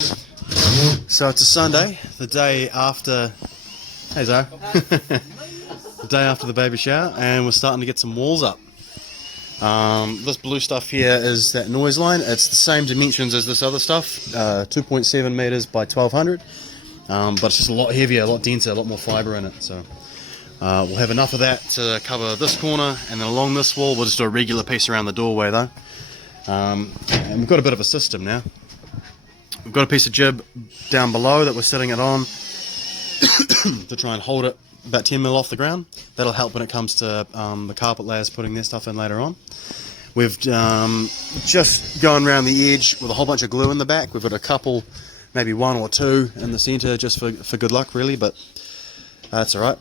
So it's a Sunday, the day after. Hey Zoe. The day after the baby shower, and we're starting to get some walls up. This blue stuff here is that noise line. It's the same dimensions as this other stuff, 2.7 meters by 1200, but it's just a lot heavier, a lot denser, a lot more fiber in it. So we'll have enough of that to cover this corner, and then along this wall we'll just do a regular piece around the doorway though. And we've got a bit of a system now. We've got a piece of jib down below that we're setting it on to try and hold it about 10 mil off the ground. That'll help when it comes to the carpet layers putting their stuff in later on. We've just gone around the edge with a whole bunch of glue in the back. We've got a couple, maybe one or two in the center just for good luck really, but that's alright.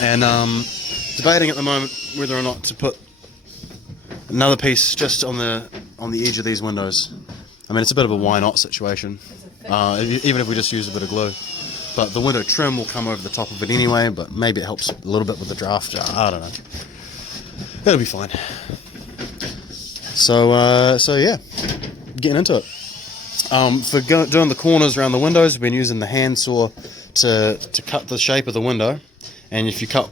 And debating at the moment whether or not to put another piece just on the edge of these windows. I mean, it's a bit of a why not situation, even if we just use a bit of glue. But the window trim will come over the top of it anyway, but maybe it helps a little bit with the draft. I don't know. It'll be fine. So yeah, getting into it. For doing the corners around the windows, we've been using the hand saw to cut the shape of the window. And if you cut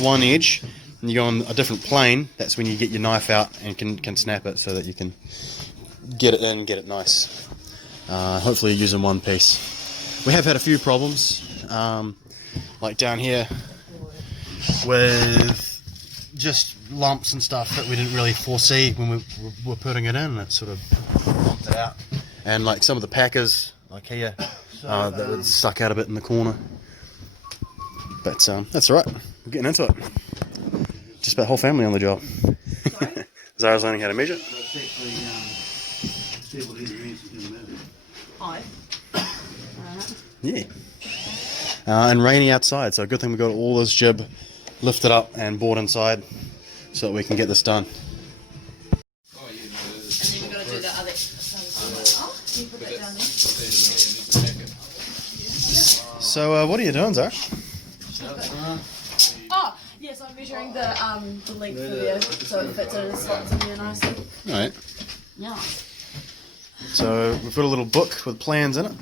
one edge and you go on a different plane, that's when you get your knife out and can snap it so that you can get it in, get it nice. Hopefully you're using one piece. We have had a few problems, like down here with just lumps and stuff that we didn't really foresee when we were putting it in. It sort of lumped it out. And like some of the packers, like here, that were stuck out a bit in the corner. But that's alright, we're getting into it. Just about the whole family on the job. Zara's learning how to measure. Yeah. And rainy outside, so a good thing we got all this jib lifted up and brought inside so that we can get this done. So what are you doing, Zara? Oh, yes, I'm measuring the length for there so it fits in the slots in there nicely. Alright. Yeah. So we've got a little book with plans in it.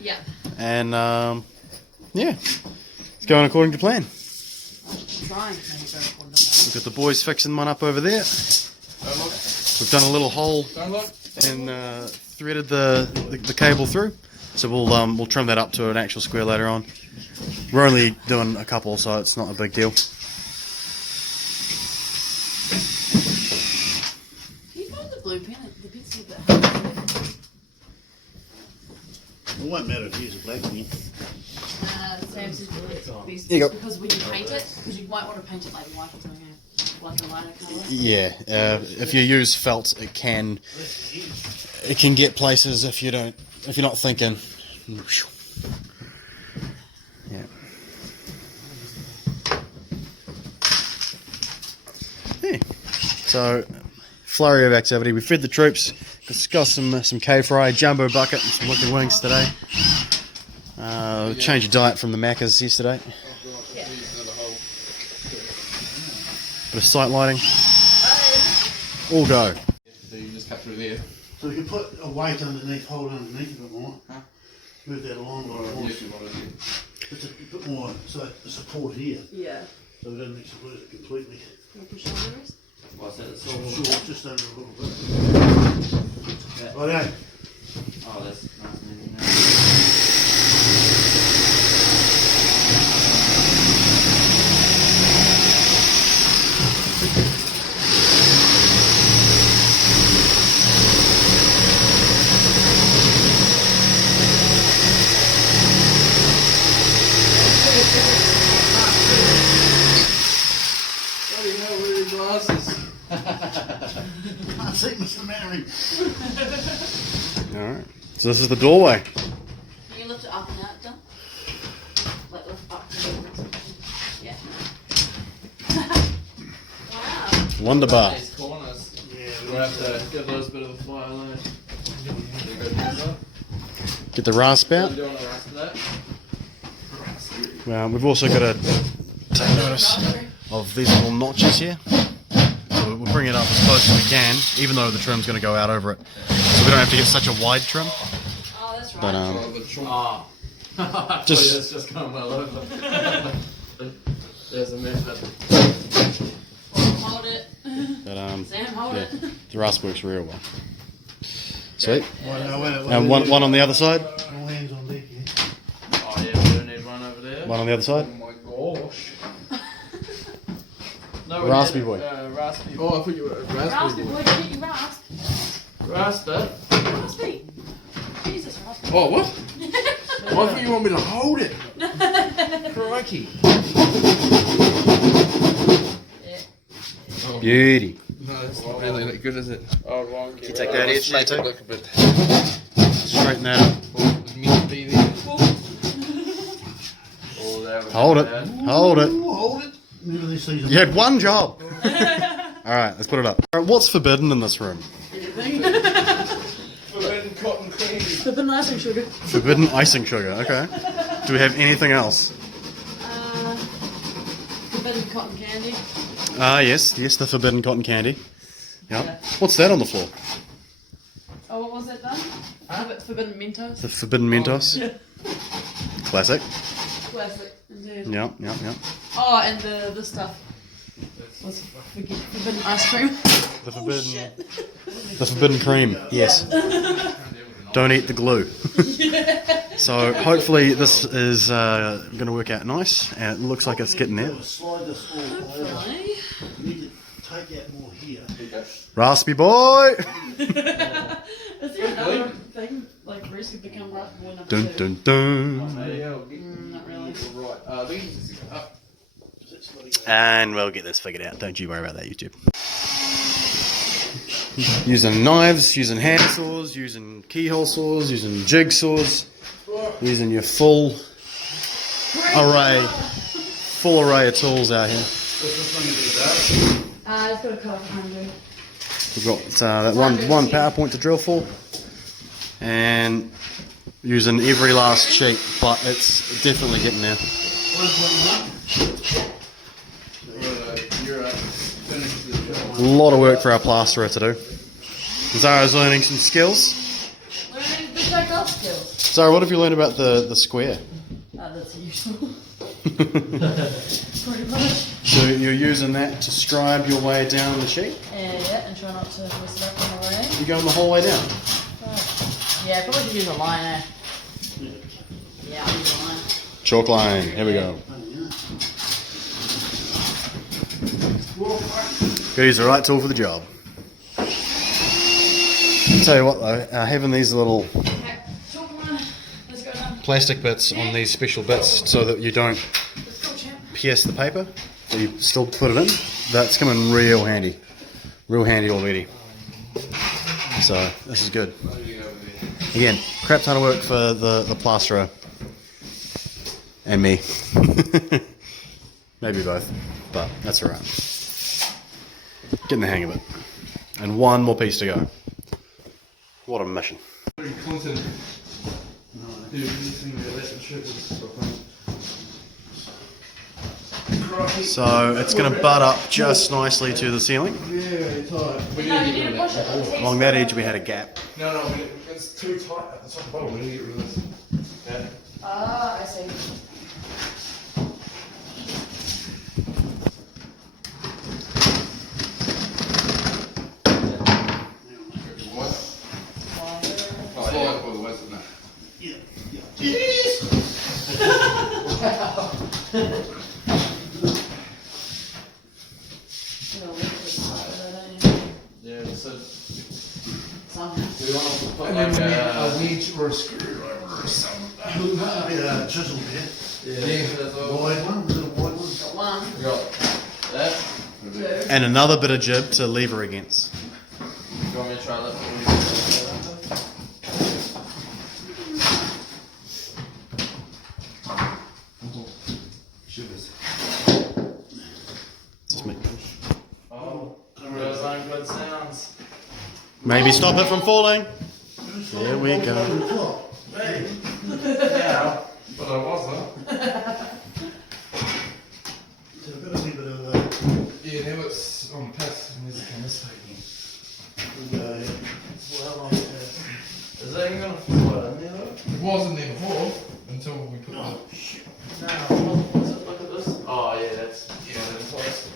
Yeah. And yeah, it's going according to plan. Trying. We've got the boys fixing one up over there. We've done a little hole and threaded the cable through. So we'll trim that up to an actual square later on. We're only doing a couple, so it's not a big deal. Can you find the blue pen? The pencil that It won't matter if you use a black pen. Sam's is the best. Here you go. Because when you paint it, because you might want to paint it like white or something, like a lighter colour. Yeah, if you use felt, it can get places if you're not thinking. Yeah. Yeah. So flurry of activity. We fed the troops. Got some K-fry, jumbo bucket, and some wicked wings today. Changed of diet from the Maccas yesterday. Yeah. Bit of sight lighting. All go. So you just cut through there. So we can put a weight underneath, hold underneath a bit more. Huh? Move that along a bit more. It's a bit more support here, Yeah. so we don't explode it completely. Can you push on the rest? What's that? It's Short, just under a little bit. Righto. Oh, that's nice and easy. Bloody hell, where are your glasses? Can't see Mr. Mannering. Alright. So this is the doorway. Can you lift it up and out, John? Like lift up and yeah. Wow. Wonderbar. Nice corners. Yeah, We'll have to give those a bit of a fire line. Get the rasp out. Do you want to rest of that? We've also got to take notice of these little notches here. So we'll bring it up as close as we can, even though the trim's going to go out over it. so we don't have to get such a wide trim. Oh, that's right. But Oh. Just- It's just going well over. There's a method. Hold it. Sam, hold yeah, it. the rasp works real well. Sweet. Wait, And one on the other side. All hands on deck, yeah. Oh yeah, we do need one over there. One on the other side. Oh my gosh. No, Raspy boy. Raspy. Oh, I thought you were a Raspy raspy boy, boy. didn't you rasp? Raspy. Raspy. Jesus, raspy. Oh, what? I thought you want me to hold it. Crikey. Yeah. Beauty. No, it's not really that good, is it? Oh, wrong. You take that edge there too. Look a bit. Straighten that up. It's meant to be there. Oh, that was Hold it. bad. Hold it. Ooh, hold it. Never this season. You had one job. Alright, let's put it up. Alright, what's forbidden in this room? Anything. Forbidden cotton candy. Flippin' icing sugar. Forbidden icing sugar, okay. Do we have anything else? Forbidden cotton candy. Yes, the forbidden cotton candy. Yeah. What's that on the floor? Oh, what was that done? Forbidden Mentos. The forbidden Mentos. Classic. Classic, indeed. Yeah. Oh, and the stuff. What's forbidden ice cream? The forbidden. The forbidden cream. Yes. Don't eat the glue. So hopefully this is going to work out nice, and it looks like it's getting there. Slide this all over. Hopefully. You need to take out more here. Raspy boy. Is there another thing like Bruce could become rough boy number Dun two? dun dun. Not really. Right. These up. And we'll get this figured out. Don't you worry about that, YouTube. Using knives, using hand saws, using keyhole saws, using jigsaws, using your full array of tools out here. It's got a cover behind you. We've got that one PowerPoint to drill for, and using every last sheet, but it's definitely getting there. A lot of work for our plasterer to do. Zara's learning some skills. Learning the jack-off skills. Zara, what have you learned about the square? That's useful. Pretty much. So you're using that to scribe your way down the sheet? And try not to mess it up on the way. You're going the whole way down? Yeah, probably could use a line there. Yeah, I'll use a line. Chalk line, here we go. Goodie's the right tool for the job. I'll tell you what though, having these little Okay, chalk line. Let's go down. plastic bits on these special bits so that you don't Let's go, champ. pierce the paper, so you still put it in, that's coming real handy. Real handy already. So, this is good. Again, crap ton of work for the plasterer. And me. Maybe both, but that's alright. Getting the hang of it. And one more piece to go. What a mission. So it's going to butt up just nicely to the ceiling. Yeah, tight. No, you need to push it. Along that edge we had a gap. No, it's too tight at the top of the bottom. We need to get rid of this. Yeah. Ah, I see. Oh, yeah, all the way, isn't it? Yeah. Yes! Yeah, so Somehow. do we want to put And like then a wedge or a screwdriver or something. Yeah, chisel bit. yeah, that's all. Wide one, little wide one. Got one, We got that. two. And another bit of jib to lever against. Do you want me to try that for you? Shivers. Just make- Oh, those aren't good sounds. Maybe stop it from falling. There we go. Hey. Yeah, but I wasn't. So I've got a wee bit of Yeah, now it's on pass. Music on this side again. well, how long is that? thing on it? It wasn't there before until we put the. Look at this. Oh yeah, that's close.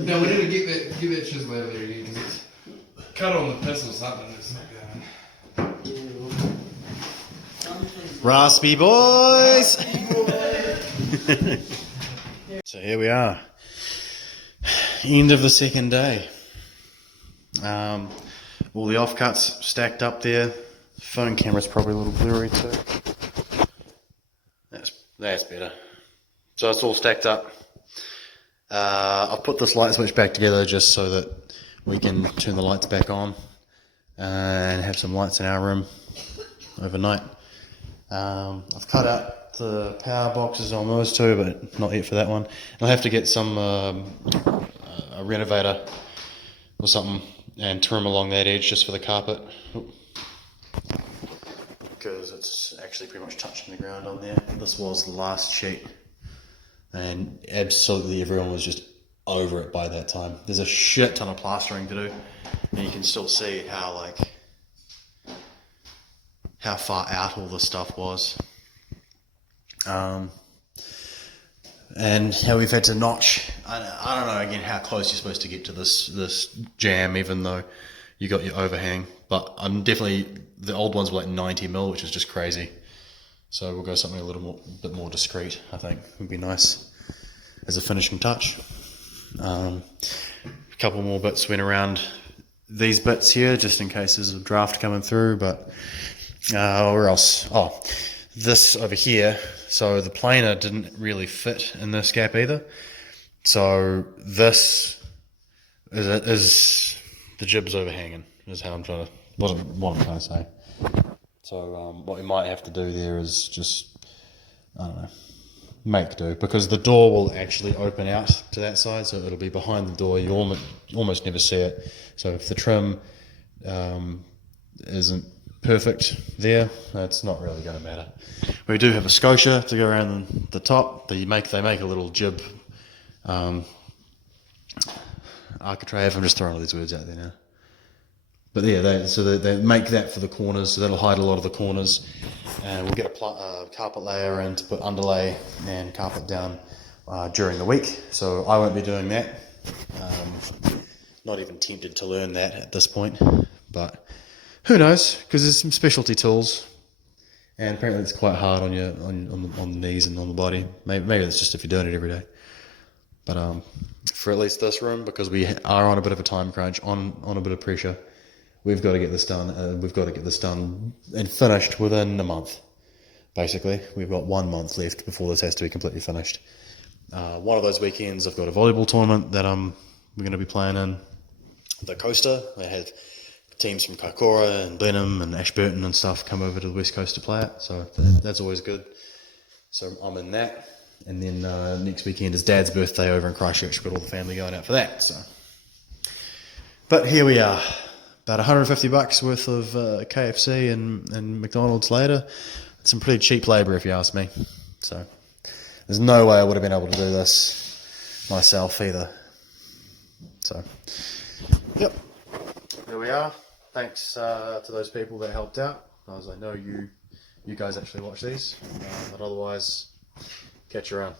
No, we need to get that chisel out of there again because it's cut on the piss or something. It's not going. Raspy boys! So here we are. End of the second day. All the offcuts stacked up there. Phone camera's probably a little blurry too. That's better. So it's all stacked up. I've put this light switch back together just so that we can turn the lights back on and have some lights in our room overnight. I've cut out the power boxes on those two, but not yet for that one. I'll have to get some a renovator or something and trim along that edge just for the carpet, because it's actually pretty much touching the ground on there. This was the last sheet, and absolutely everyone was just over it by that time. There's a shit ton of plastering to do, and you can still see how far out all this stuff was. And how we've had to notch, I don't know again how close you're supposed to get to this jam, even though you got your overhang, but I'm definitely, the old ones were like 90mm, which is just crazy. So we'll go something a little bit more discreet, I think would be nice as a finishing touch. A couple more bits went around these bits here just in case there's a draft coming through, but where else? Oh, this over here. So the planer didn't really fit in this gap either. So this is the jib's overhanging, is how I'm trying to, what I'm trying to say. So what we might have to do there is just, I don't know, make do, because the door will actually open out to that side, so it'll be behind the door. You almost never see it. So if the trim isn't perfect there, that's not really going to matter. We do have a scotia to go around the top. They make a little jib architrave. I'm just throwing all these words out there now. But yeah, they make that for the corners, so that'll hide a lot of the corners. And we'll get a carpet layer in to put underlay and carpet down during the week. So I won't be doing that. Not even tempted to learn that at this point, but who knows? Because there's some specialty tools, and apparently it's quite hard on the knees and on the body. Maybe it's just if you're doing it every day. But for at least this room, because we are on a bit of a time crunch, on a bit of pressure, we've got to get this done. We've got to get this done and finished within a month. Basically, we've got 1 month left before this has to be completely finished. One of those weekends, I've got a volleyball tournament that we're going to be playing in the Coaster. They have teams from Kaikoura and Blenheim and Ashburton and stuff come over to the West Coast to play it, so that's always good. So I'm in that, and then next weekend is Dad's birthday over in Christchurch. We've got all the family going out for that. So, but here we are, about $150 worth of KFC and McDonald's later. It's some pretty cheap labour if you ask me. So there's no way I would have been able to do this myself either. So, yep, there we are. Thanks to those people that helped out, as I know you guys actually watch these, but otherwise, catch you around.